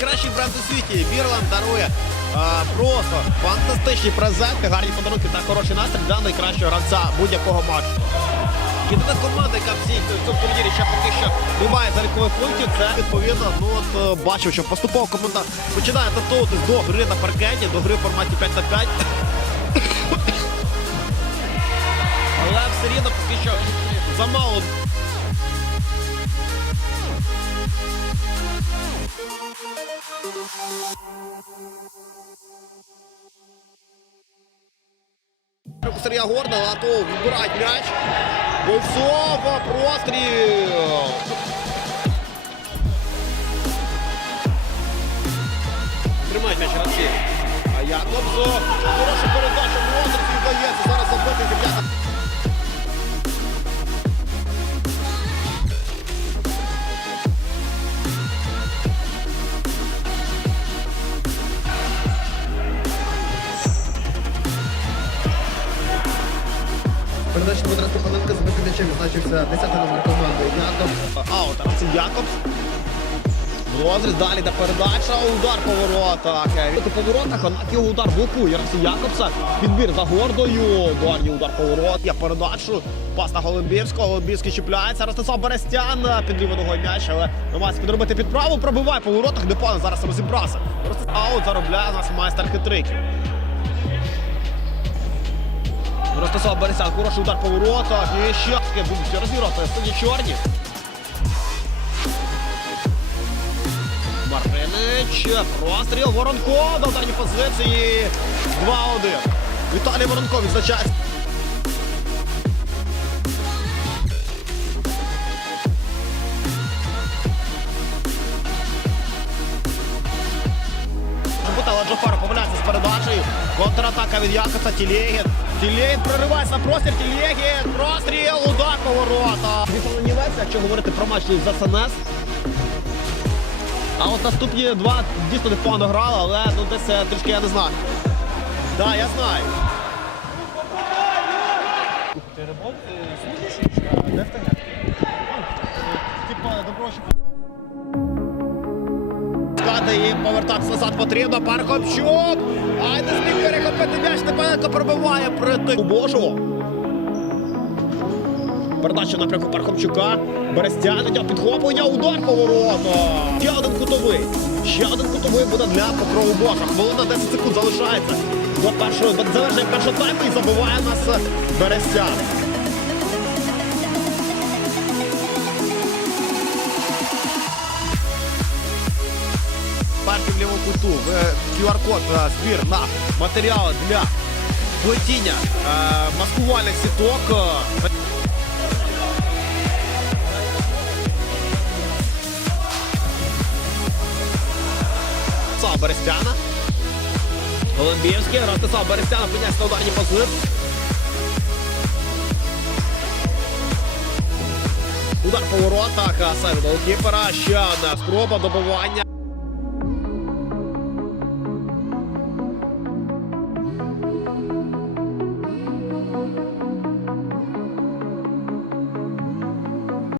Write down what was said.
найкращий бренд у світі. Бірланд дарує а, просто фантастичні презенти, гарні подарунки та хороший настрій для найкращого гравця будь-якого матчу. Єдина команда, яка в цій в турнірі ще поки що не має залікових пунктів, це відповідно. Ну от е, бачив, що поступово команда починає готуватись до гри на паркеті, до гри в форматі 5 на 5. Але все рівно поки що замало. Сергія Гордала, а то відбирають м'яч. Бойцов, простріл. Тримають м'яч гравці. А Якобсо. Хороша передача. Модрик вдається. Зараз забити Дем'яна. Передача Дмитра Степаненка з м'ячем відзначився 10 номер команди Яков. Аут, це Якобс. Розріз, далі та передача, удар по воротах. По поворотах, однак його удар блокує. Росі Якобса. Підбір за гордою. Дальній удар по ворот. Я передачу. Пас на Голубівського. Голубівський чіпляється. Ростислав Берестян. Підріве ногою м'яч, але намагається підробити підправу. Пробиває по воротах. Непогано зараз розібрався. Ростислав аут заробляє нас майстер хитриків. Ростислав Берестян. Хороший удар по воротах. І ще будуть розіграти. Сині чорні. Маринич, простріл, Воронко, до ударні позиції. 2-1. Віталій Воронко відзначається. Бутала Джофара помиляється з передачею. Контратака від Якоса, Тілєгін. Тілєгін проривається на простір, Тілєгін, простріл, удар по ворота. Віталій Нівець, якщо говорити про матч з СНС, а от наступні два дійсно непогано грали, але ну десь трішки я не знаю. Так, да, я знаю. Ти ремонт служиш? Де в тебе? Типа добро, що їм повертатися назад потрібно. Пархомчук. Ай, не зміг перехопити м'яч. Степаненко пробиває проти Божого. Передача напрямку Пархомчука. Берестян йде підхоплення, удар по вороту. Ще один кутовий. Ще один кутовий буде для покрову Божа. Хвилина 10 секунд залишається. До першого завершення першого тайму і забиває нас е, куту е, QR-код е, збір на матеріали для плетіння е, маскувальних сіток. е, Ростислав Берестяна. Голембівський. Ростислав Берестяна опиняється на ударній позиції. Удар по воротах. а Сейв голкіпера. Ще одна спроба добивання.